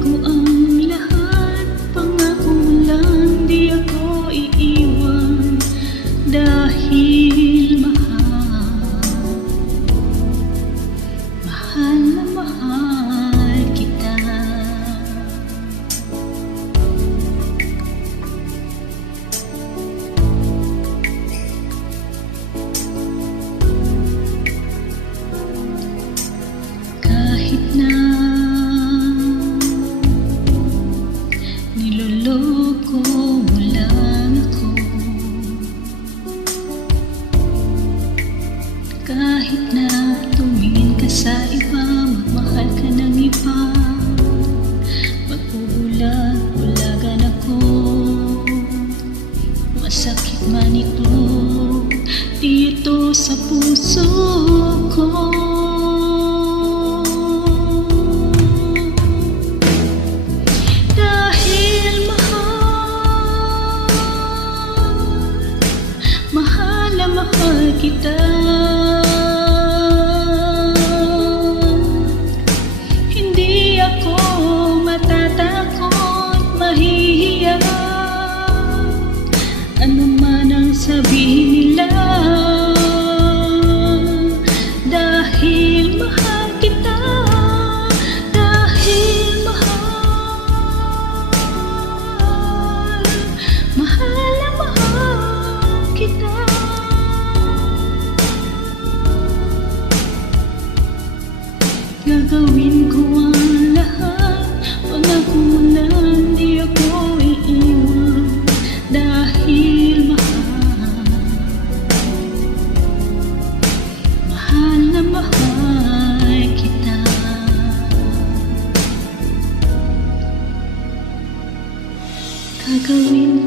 ko ang lahat, pangako mo lang di ako iiwan. Dahil mahal na mahal kita. Kahit na niloloko mo lang ako, kahit na tumingin ka sa iba, magmahal ka ng iba, magbubulag-bulagan ako, masakit man ito dito sa puso ko. Mahal kita, hindi ako matatakot, mahihiya, ano man ang sabihin nila, dahil mahal kita, dahil mahal na mahal kita. Gagawin ko ang lahat, pangako mo lang di ako iiwan. Dahil mahal na mahal kita. Gagawin